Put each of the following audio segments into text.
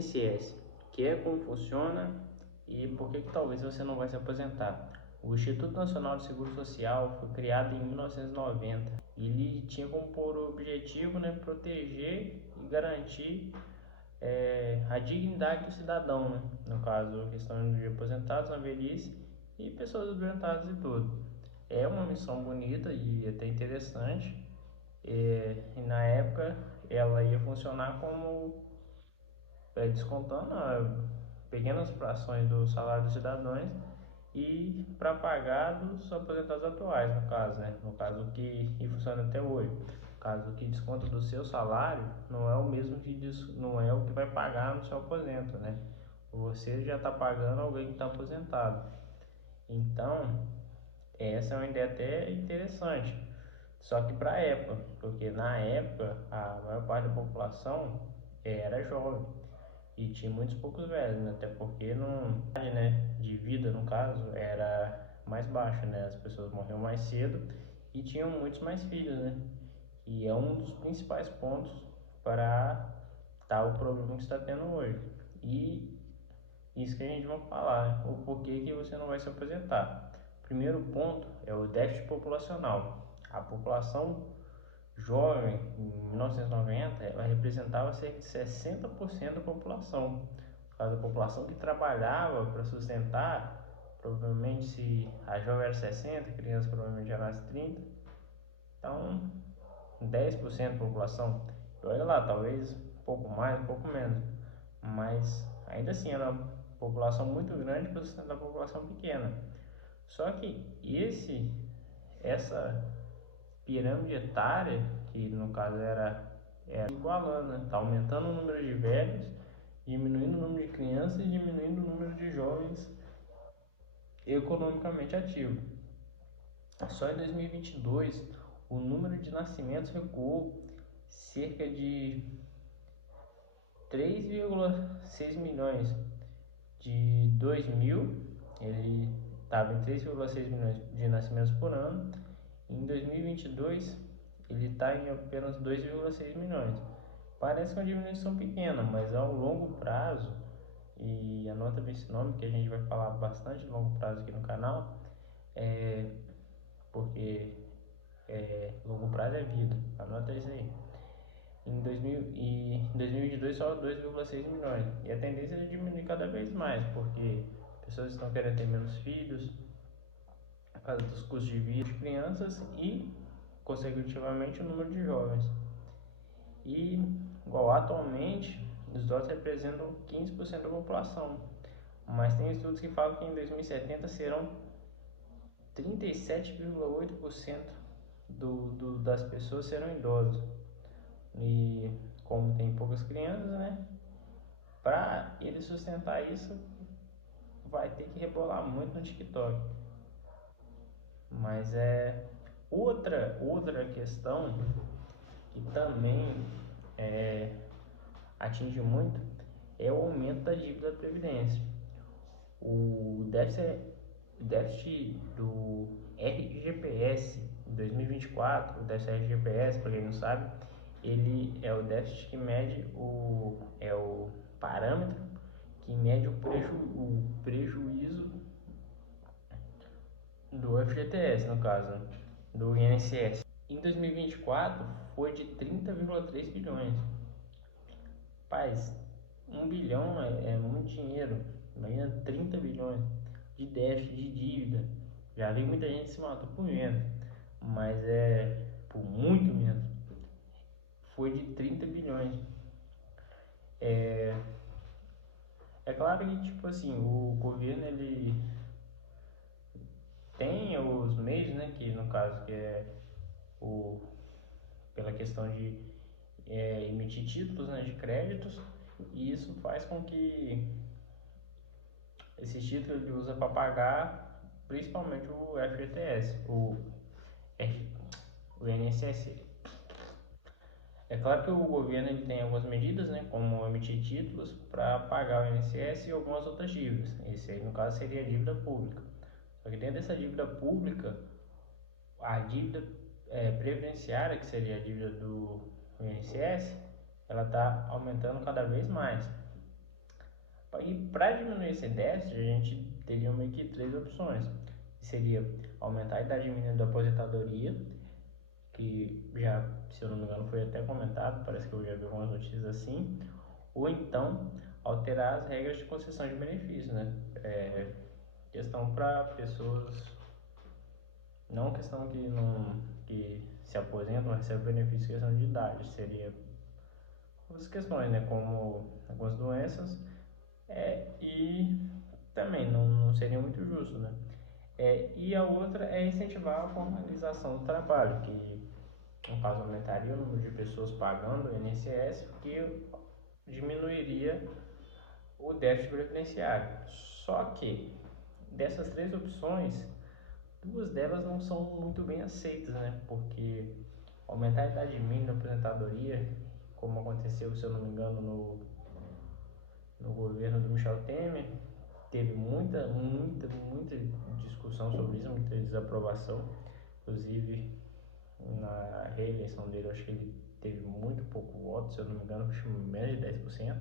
INSS, que é como funciona e por que talvez você não vai se aposentar. O Instituto Nacional de Seguro Social foi criado em 1990 e ele tinha como por objetivo, proteger e garantir a dignidade do cidadão, no caso, a questão de aposentados na velhice e pessoas aposentadas e tudo. É uma missão bonita e até interessante, e na época ela ia funcionar como descontando pequenas frações do salário dos cidadãos e para pagar dos aposentados atuais, no caso, no caso que funciona até hoje. No caso que desconta do seu salário não é o mesmo não é o que vai pagar no seu aposento, Você já está pagando alguém que está aposentado. Então, essa é uma ideia até interessante, só que para a época, porque na época a maior parte da população era jovem e tinha muitos poucos velhos, até porque não, de vida no caso era mais baixa, as pessoas morriam mais cedo e tinham muitos mais filhos, e é um dos principais pontos para tal problema que está tendo hoje. E isso que a gente vai falar, o porquê que você não vai se aposentar. Primeiro ponto é o déficit populacional. A população jovem, em 1990, ela representava cerca de 60% da população. A população que trabalhava para sustentar, provavelmente se a jovem era 60, a criança provavelmente já nasce 30, então 10% da população. E olha lá, talvez um pouco mais, um pouco menos, mas ainda assim era uma população muito grande para sustentar a população pequena. Só que essa pirâmide etária, que no caso era igualando, tá aumentando o número de velhos, diminuindo o número de crianças e diminuindo o número de jovens economicamente ativos. Só em 2022 o número de nascimentos recuou cerca de 3,6 milhões. De 2000 ele estava em 3,6 milhões de nascimentos por ano. Em 2022 ele está em apenas 2,6 milhões. Parece uma diminuição pequena, mas ao longo prazo, e anota bem esse nome que a gente vai falar bastante de longo prazo aqui no canal, porque longo prazo é vida, anota isso aí. Em 2022 só 2,6 milhões, e a tendência é diminuir cada vez mais, porque pessoas estão querendo ter menos filhos, por causa dos custos de vida de crianças e, consecutivamente, o número de jovens. E, igual atualmente, os idosos representam 15% da população, mas tem estudos que falam que em 2070 serão 37,8% das pessoas serão idosos. E como tem poucas crianças, para ele sustentar isso, vai ter que rebolar muito no TikTok. Mas outra questão que também atinge muito é o aumento da dívida da Previdência. O déficit do RGPS em 2024, o déficit RGPS, para quem não sabe, ele é o déficit que mede o parâmetro que mede o prejuízo do FGTS, no caso, do INSS. Em 2024 foi de 30,3 bilhões. Paz, 1 bilhão é muito dinheiro. Imagina 30 bilhões de déficit, de dívida. Já vi muita gente se matou por menos, mas por muito menos. Foi de 30 bilhões. É claro que, tipo assim, o governo ele tem os meios, que no caso que é pela questão de emitir títulos, de créditos, e isso faz com que esse título ele usa para pagar principalmente o FGTS, o INSS. É claro que o governo ele tem algumas medidas, como emitir títulos para pagar o INSS e algumas outras dívidas. Esse aí, no caso, seria a dívida pública. Só que dentro dessa dívida pública, a dívida previdenciária, que seria a dívida do INSS, ela está aumentando cada vez mais. E para diminuir esse déficit, a gente teria meio que três opções. Seria aumentar a idade mínima da aposentadoria, que já, se eu não me engano, foi até comentado, parece que eu já vi algumas notícias assim, ou então alterar as regras de concessão de benefícios, né? Questão para pessoas, não questão que se aposentam, recebem benefício questão de idade, seria outras questões, né? Como algumas doenças, e também não seria muito justo, né? E a outra é incentivar a formalização do trabalho, que no caso aumentaria o número de pessoas pagando o INSS, que diminuiria o déficit previdenciário. Só que dessas três opções, duas delas não são muito bem aceitas, né? Porque aumentar a idade mínima da aposentadoria, como aconteceu, se eu não me engano, no governo do Michel Temer, teve muita discussão sobre isso, muita desaprovação. Inclusive, na reeleição dele, eu acho que ele teve muito pouco voto, se eu não me engano, acho menos de 10%.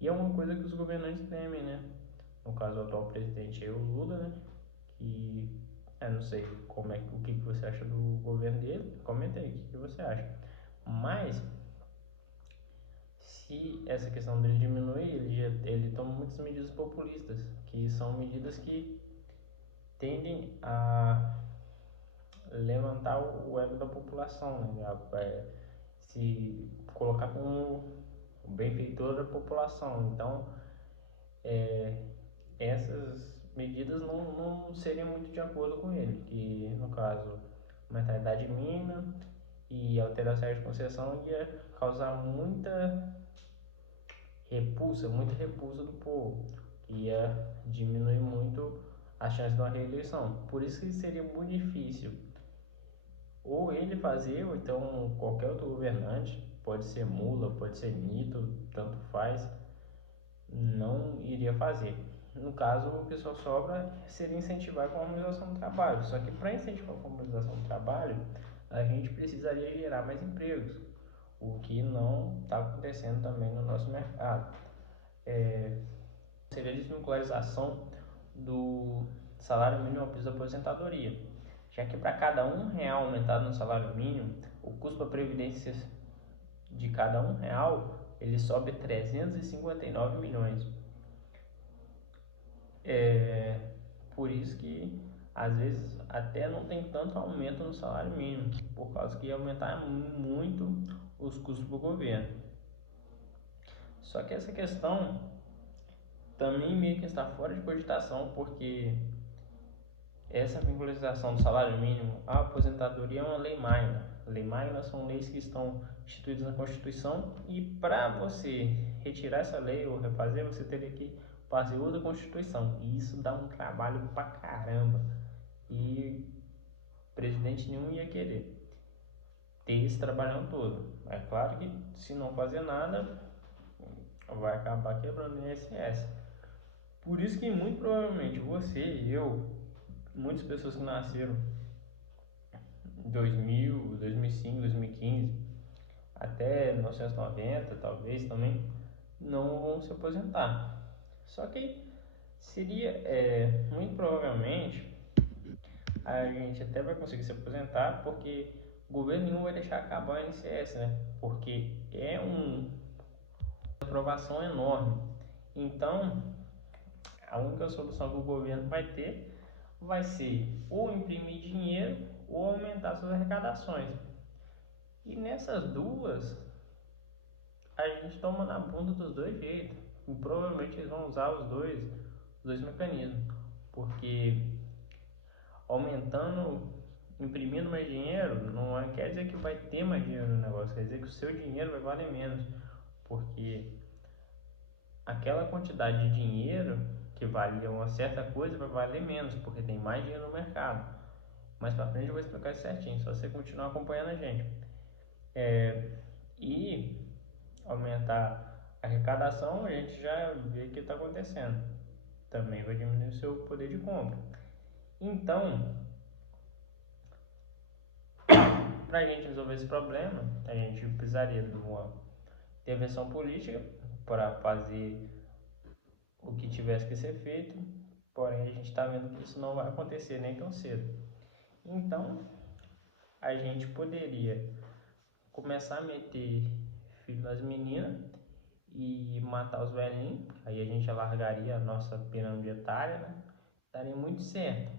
E é uma coisa que os governantes temem, né? No caso, o atual presidente é o Lula, né? Que não sei o que você acha do governo dele, comenta aí o que você acha. Mas se essa questão dele diminuir, ele toma muitas medidas populistas, que são medidas que tendem a levantar o ego da população, né? Se colocar como o benfeitor da população. Então, essas medidas não seriam muito de acordo com ele, que no caso, aumentar a idade mínima e alterar a série de concessão ia causar muita repulsa do povo, que ia diminuir muito a chance de uma reeleição. Por isso que seria muito difícil ou ele fazer, ou então qualquer outro governante, pode ser Mula, pode ser Mito, tanto faz, não iria fazer. No caso, o que só sobra seria incentivar a formalização do trabalho. Só que para incentivar a formalização do trabalho, a gente precisaria gerar mais empregos, o que não está acontecendo também no nosso mercado. Seria a desvincularização do salário mínimo ao piso da aposentadoria, já que para cada R$ 1 aumentado no salário mínimo, o custo da previdência de cada R$ 1 ele sobe 359 milhões. Por isso que às vezes até não tem tanto aumento no salário mínimo, por causa que ia aumentar muito os custos do governo. Só que essa questão também meio que está fora de cogitação, porque essa vinculação do salário mínimo à aposentadoria é uma lei magna. Lei magna são leis que estão instituídas na Constituição, e para você retirar essa lei ou refazer, você teria que fazer outra Constituição, e isso dá um trabalho pra caramba, e presidente nenhum ia querer ter esse trabalhão todo. É claro que se não fazer nada, vai acabar quebrando o INSS. Por isso que muito provavelmente você e eu, muitas pessoas que nasceram em 2000, 2005, 2015, até 1990 talvez também, não vão se aposentar. Só que seria, muito provavelmente, a gente até vai conseguir se aposentar, porque o governo nenhum vai deixar acabar o INSS, né? Porque é uma aprovação enorme. Então, a única solução que o governo vai ter vai ser ou imprimir dinheiro ou aumentar suas arrecadações. E nessas duas, a gente toma na bunda dos dois jeitos. E provavelmente eles vão usar os dois mecanismos. Porque aumentando, imprimindo mais dinheiro, não quer dizer que vai ter mais dinheiro no negócio, quer dizer que o seu dinheiro vai valer menos. Porque aquela quantidade de dinheiro que valia uma certa coisa vai valer menos, porque tem mais dinheiro no mercado. Mais pra frente eu vou explicar isso certinho, só você continuar acompanhando a gente. E aumentar a arrecadação, a gente já vê que está acontecendo. Também vai diminuir o seu poder de compra. Então, para a gente resolver esse problema, a gente precisaria de uma intervenção política para fazer o que tivesse que ser feito, porém a gente está vendo que isso não vai acontecer nem tão cedo. Então, a gente poderia começar a meter filho nas meninas e matar os velhinhos, aí a gente alargaria a nossa pirâmide etária, né? Daria muito certo.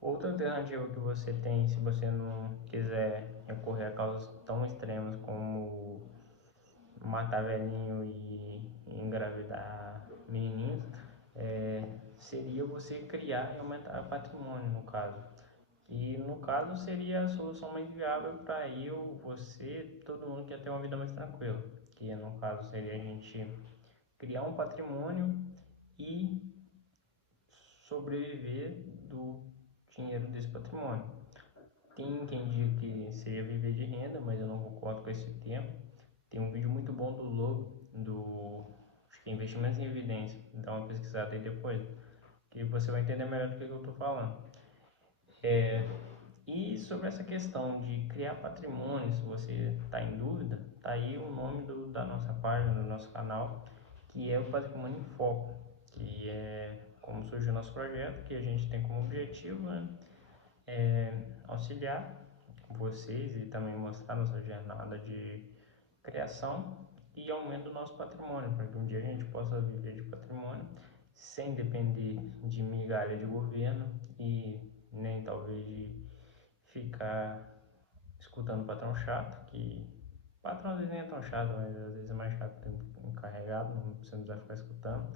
Outra alternativa que você tem, se você não quiser recorrer a causas tão extremas como matar velhinho e engravidar menininhos, seria você criar e aumentar o patrimônio, no caso. E no caso seria a solução mais viável para eu, você, todo mundo que quer ter uma vida mais tranquila. Que no caso seria a gente criar um patrimônio e sobreviver do dinheiro desse patrimônio. Tem quem diga que seria viver de renda, mas eu não concordo com esse termo. Tem um vídeo muito bom do Lobo, acho que é Investimentos em Evidência, dá uma pesquisada aí depois, que você vai entender melhor do que eu estou falando. E sobre essa questão de criar patrimônio, se você está em dúvida, tá aí o nome da nossa página, do nosso canal, que é o Patrimônio em Foco, que é como surgiu o nosso projeto, que a gente tem como objetivo, né, auxiliar vocês e também mostrar nossa jornada de criação e aumento do nosso patrimônio, para que um dia a gente possa viver de patrimônio sem depender de migalha de governo e nem talvez de ficar escutando o patrão chato, que patrão às vezes nem é tão chato, mas às vezes é mais chato que um encarregado, você não vai ficar escutando.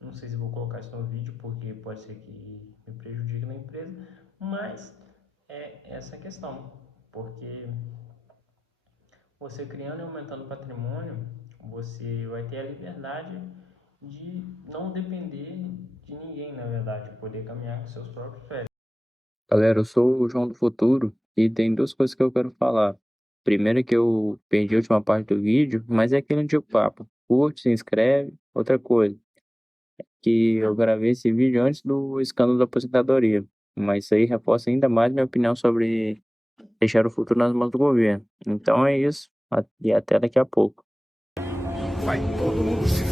Não sei se vou colocar isso no vídeo, porque pode ser que me prejudique na empresa, mas é essa a questão, porque você criando e aumentando o patrimônio, você vai ter a liberdade de não depender de ninguém, na verdade, poder caminhar com seus próprios pés. Galera, eu sou o João do Futuro e tem duas coisas que eu quero falar. Primeiro é que eu perdi a última parte do vídeo, mas é aquele antigo papo. Curte, se inscreve. Outra coisa, que eu gravei esse vídeo antes do escândalo da aposentadoria. Mas isso aí reforça ainda mais minha opinião sobre deixar o futuro nas mãos do governo. Então é isso, e até daqui a pouco. Vai todo mundo se